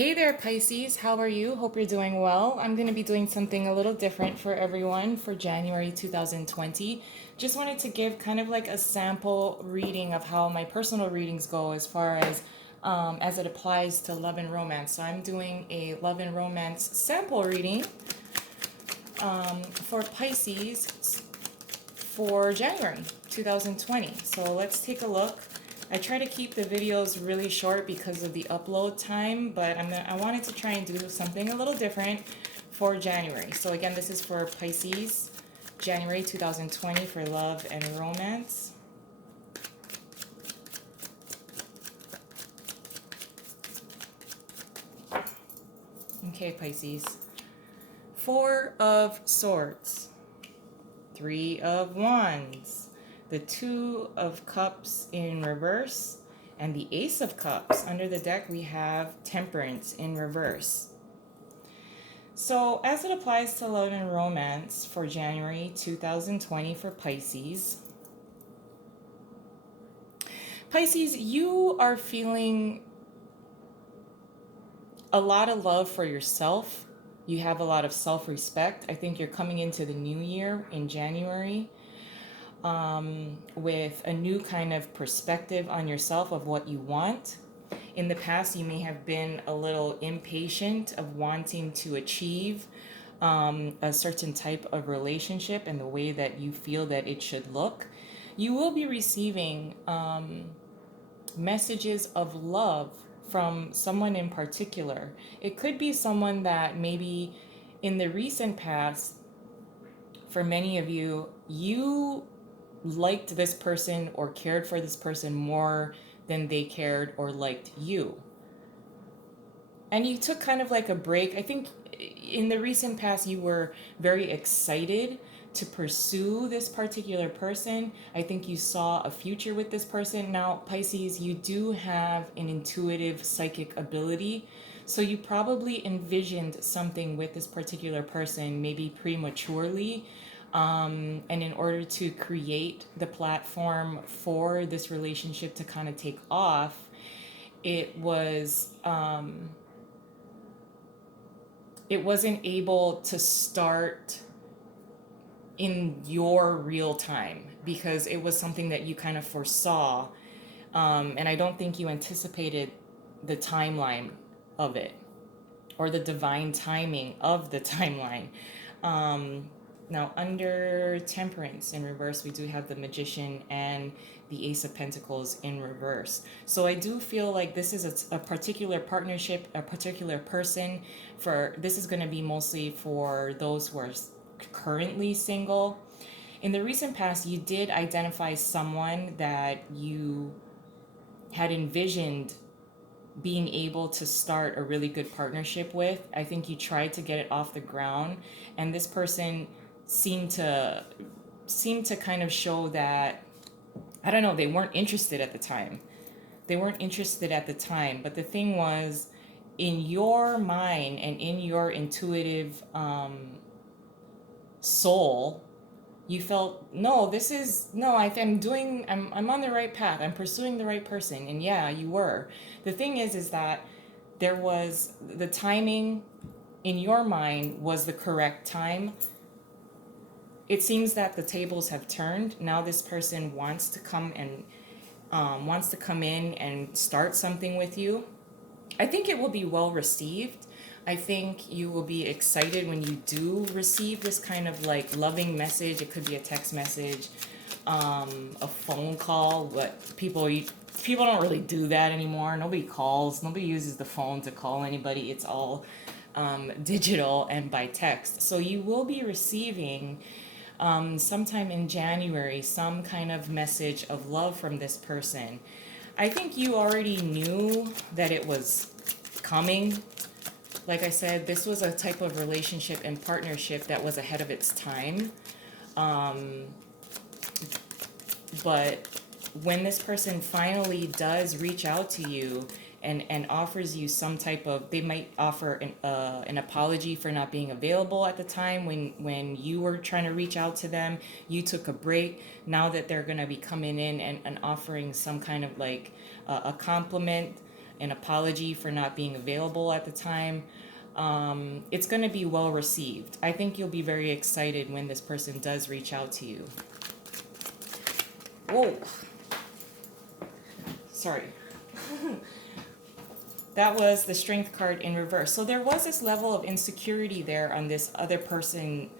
Hey there, Pisces. How are you? Hope you're doing well. I'm going to be doing something a little different for everyone for January 2020. Just wanted to give kind of like a sample reading of how my personal readings go as it applies to love and romance. So I'm doing a love and romance sample reading for Pisces for January 2020. So let's take a look. I try to keep the videos really short because of the upload time, but I wanted to try and do something a little different for January. So again, this is for Pisces, January 2020 for love and romance. Okay, Pisces. Four of Swords, Three of Wands, the Two of Cups in reverse, and the Ace of Cups. Under the deck, we have Temperance in reverse. So, as it applies to love and romance for January 2020 for Pisces, Pisces, you are feeling a lot of love for yourself. You have a lot of self-respect. I think you're coming into the new year in January with a new kind of perspective on yourself of what you want. In the past, you may have been a little impatient of wanting to achieve a certain type of relationship and the way that you feel that it should look. You will be receiving messages of love from someone in particular. It could be someone that maybe in the recent past, for many of you, you liked this person or cared for this person more than they cared or liked you. And you took kind of like a break. I think in the recent past, you were very excited to pursue this particular person. I think you saw a future with this person. Now, Pisces, you do have an intuitive psychic ability. So you probably envisioned something with this particular person, maybe prematurely. And in order to create the platform for this relationship to kind of take off, it was it wasn't able to start in your real time because it was something that you kind of foresaw. And I don't think you anticipated the timeline of it or the divine timing of the timeline. Now, under Temperance in reverse, we do have the Magician and the Ace of Pentacles in reverse. So I do feel like this is a particular partnership, a particular person. This is going to be mostly for those who are currently single. In the recent past, you did identify someone that you had envisioned being able to start a really good partnership with. I think you tried to get it off the ground, and this person seemed to kind of show that, I don't know, they weren't interested at the time. They weren't interested at the time, but the thing was, in your mind and in your intuitive soul, you felt, no, this is no, I'm on the right path, I'm pursuing the right person. And yeah, you were. The thing is that there was the timing in your mind was the correct time. It seems that the tables have turned. Now this person wants to come in and start something with you. I think it will be well received. I think you will be excited when you do receive this kind of like loving message. It could be a text message, a phone call. But people don't really do that anymore. Nobody calls. Nobody uses the phone to call anybody. It's all digital and by text. So you will be receiving sometime in January some kind of message of love from this person. I think you already knew that it was coming. Like I said, this was a type of relationship and partnership that was ahead of its time. But when this person finally does reach out to you and offers you some type of, they might offer an apology for not being available at the time when you were trying to reach out to them. You took a break. Now that they're going to be coming in and offering some kind of like a compliment, an apology for not being available at the time. It's going to be well received. I think you'll be very excited when this person does reach out to you. Whoa. Sorry. That was the Strength card in reverse. So there was this level of insecurity there on this other person.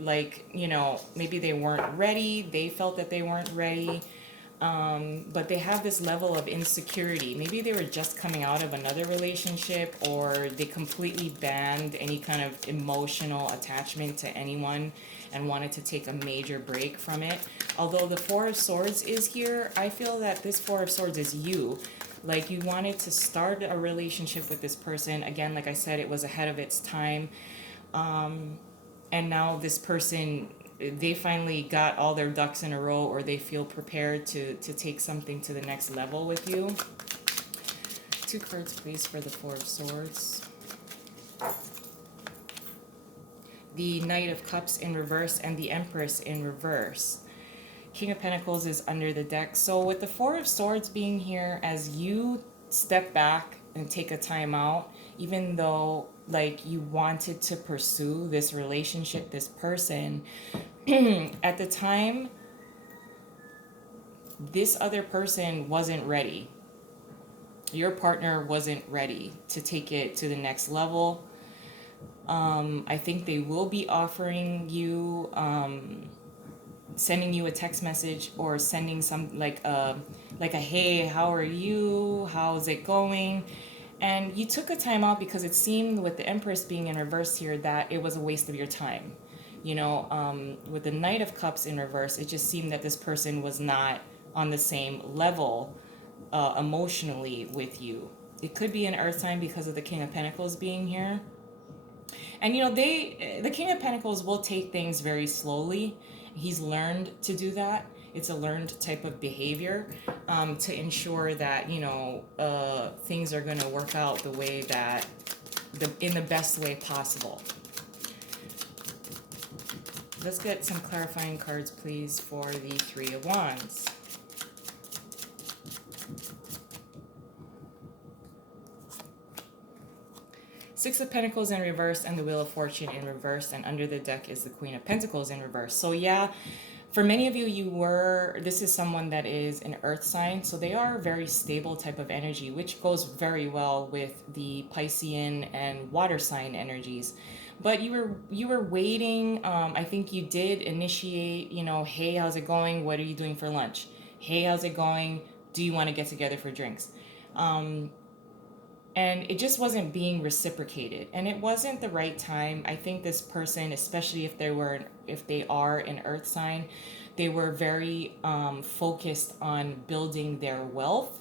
Like, maybe they weren't ready. They felt that they weren't ready. But they have this level of insecurity. Maybe they were just coming out of another relationship, or they completely banned any kind of emotional attachment to anyone and wanted to take a major break from it. Although the Four of Swords is here, I feel that this Four of Swords is you. Like, you wanted to start a relationship with this person. Again, like I said, it was ahead of its time. And now this person, they finally got all their ducks in a row, or they feel prepared to take something to the next level with you. 2 cards, please, for the Four of Swords. The Knight of Cups in reverse and the Empress in reverse. King of Pentacles is under the deck. So with the Four of Swords being here, as you step back and take a time out, even though like you wanted to pursue this relationship, this person, at the time, this other person wasn't ready. Your partner wasn't ready to take it to the next level. I think they will be offering you, sending you a text message, or sending some like a hey, how are you? How's it going? And you took a time out because it seemed, with the Empress being in reverse here, that it was a waste of your time. With the Knight of Cups in reverse, it just seemed that this person was not on the same level emotionally with you. It could be an earth sign because of the King of Pentacles being here. And the King of Pentacles will take things very slowly. He's learned to do that. It's a learned type of behavior to ensure that things are going to work out the way that in the best way possible. Let's get some clarifying cards, please, for the Three of Wands. Six of Pentacles in reverse and the Wheel of Fortune in reverse, and under the deck is the Queen of Pentacles in reverse. So yeah, for many of you, this is someone that is an earth sign, so they are a very stable type of energy, which goes very well with the Piscean and water sign energies. But you were waiting. I think you did initiate, hey, how's it going? What are you doing for lunch? Hey, how's it going? Do you want to get together for drinks? And it just wasn't being reciprocated, and it wasn't the right time. I think this person, especially if they are an earth sign, they were very focused on building their wealth.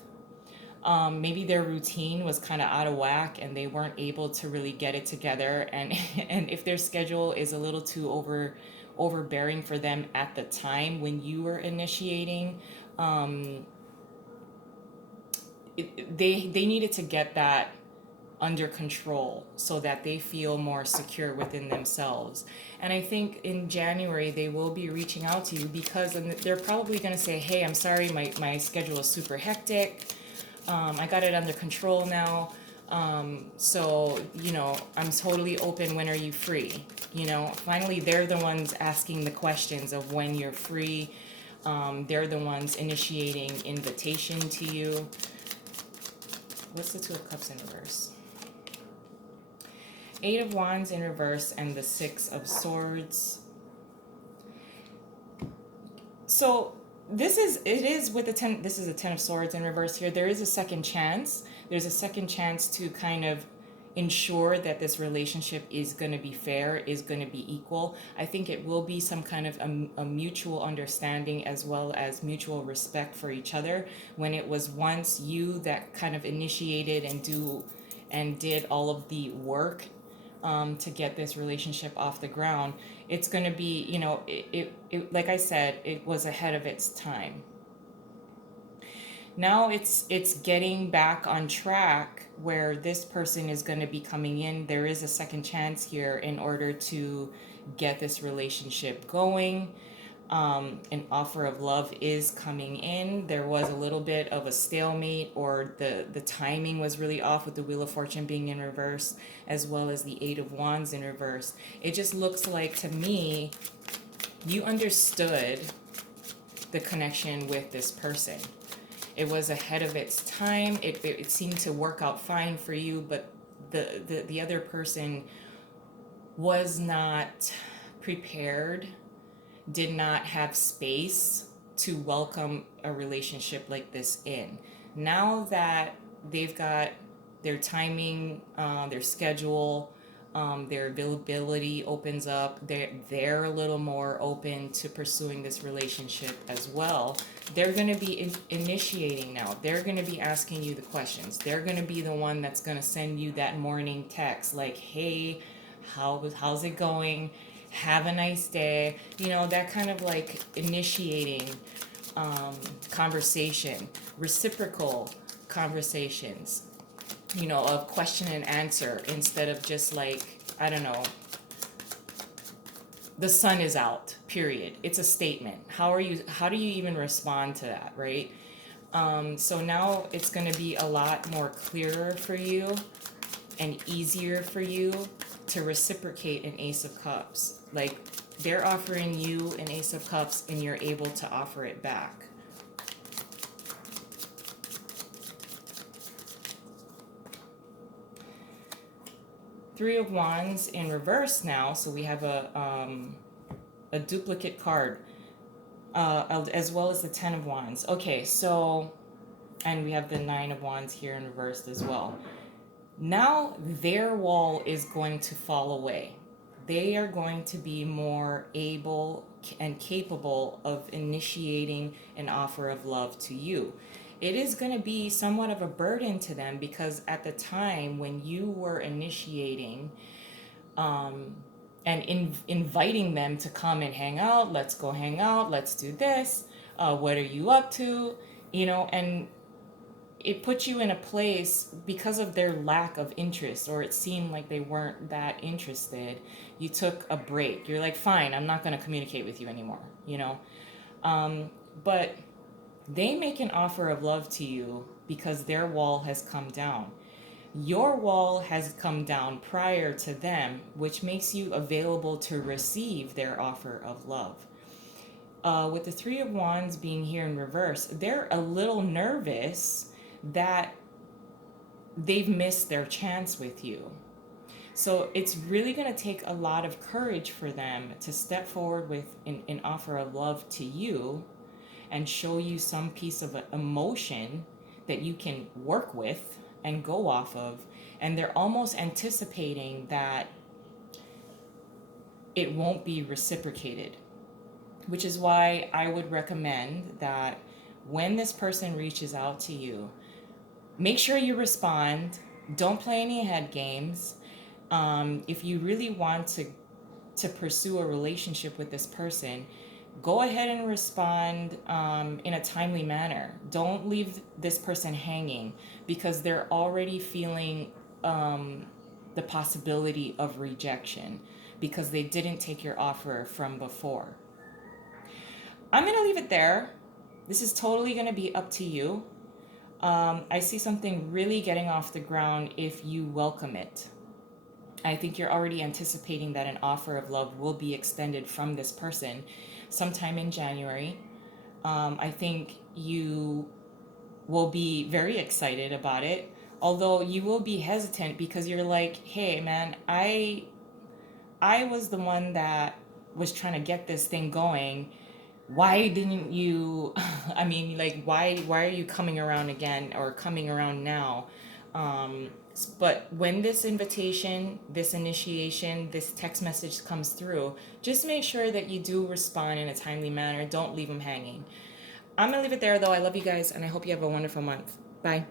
Maybe their routine was kind of out of whack, and they weren't able to really get it together. And and if their schedule is a little too overbearing for them at the time when you were initiating, they needed to get that under control so that they feel more secure within themselves. And I think in January they will be reaching out to you because they're probably going to say, hey, I'm sorry, my schedule is super hectic. I got it under control now. So I'm totally open. When are you free? Finally they're the ones asking the questions of when you're free. They're the ones initiating invitation to you. What's the Two of Cups in reverse? Eight of Wands in reverse and the Six of Swords. So this is with the 10. This is a 10 of Swords in reverse here. There is a second chance. There's a second chance to kind of ensure that this relationship is going to be fair, is going to be equal. I think it will be some kind of a mutual understanding as well as mutual respect for each other. When it was once you that kind of initiated and did all of the work to get this relationship off the ground, it's going to be, it like I said, it was ahead of its time. Now it's getting back on track where this person is going to be coming in. There is a second chance here in order to get this relationship going. An offer of love is coming in. There was a little bit of a stalemate, or the timing was really off with the Wheel of Fortune being in reverse, as well as the Eight of Wands in reverse. It just looks like to me you understood the connection with this person. It was ahead of its time. It seemed to work out fine for you, but the other person was not prepared, did not have space to welcome a relationship like this in. Now that they've got their timing, their schedule, their availability opens up, they're a little more open to pursuing this relationship as well. They're going to be initiating now. They're going to be asking you the questions. They're going to be the one that's going to send you that morning text like, hey, how's it going? Have a nice day. You know, that kind of like initiating conversation, reciprocal conversations, you know, of question and answer, instead of just like, I don't know, the sun is out, period. It's a statement. How do you even respond to that, right? So now it's going to be a lot more clearer for you and easier for you to reciprocate an Ace of Cups. Like, they're offering you an Ace of Cups and you're able to offer it back. Three of Wands in reverse now, so we have a duplicate card, as well as the Ten of Wands. Okay, so, and we have the Nine of Wands here in reverse as well. Now their wall is going to fall away. They are going to be more able and capable of initiating an offer of love to you. It is going to be somewhat of a burden to them, because at the time when you were initiating and inviting them to come and hang out, let's go hang out, let's do this, what are you up to, you know, and it puts you in a place, because of their lack of interest, or it seemed like they weren't that interested, you took a break. You're like, fine, I'm not going to communicate with you anymore, you know. But they make an offer of love to you because their wall has come down. Your wall has come down prior to them, which makes you available to receive their offer of love. With the Three of Wands being here in reverse, they're a little nervous that they've missed their chance with you. So it's really going to take a lot of courage for them to step forward with an offer of love to you and show you some piece of emotion that you can work with and go off of. And they're almost anticipating that it won't be reciprocated, which is why I would recommend that when this person reaches out to you, make sure you respond. Don't play any head games. If you really want to pursue a relationship with this person, go ahead and respond in a timely manner. Don't leave this person hanging, because they're already feeling the possibility of rejection because they didn't take your offer from before. I'm going to leave it there. This is totally going to be up to you. I see something really getting off the ground if you welcome it. I think you're already anticipating that an offer of love will be extended from this person sometime in January. I think you will be very excited about it, although you will be hesitant because you're like, hey, man, I was the one that was trying to get this thing going. Why didn't you, I mean, like, why are you coming around again, or coming around now? But when this invitation, this initiation, this text message comes through, just make sure that you do respond in a timely manner. Don't leave them hanging. I'm going to leave it there, though. I love you guys, and I hope you have a wonderful month. Bye.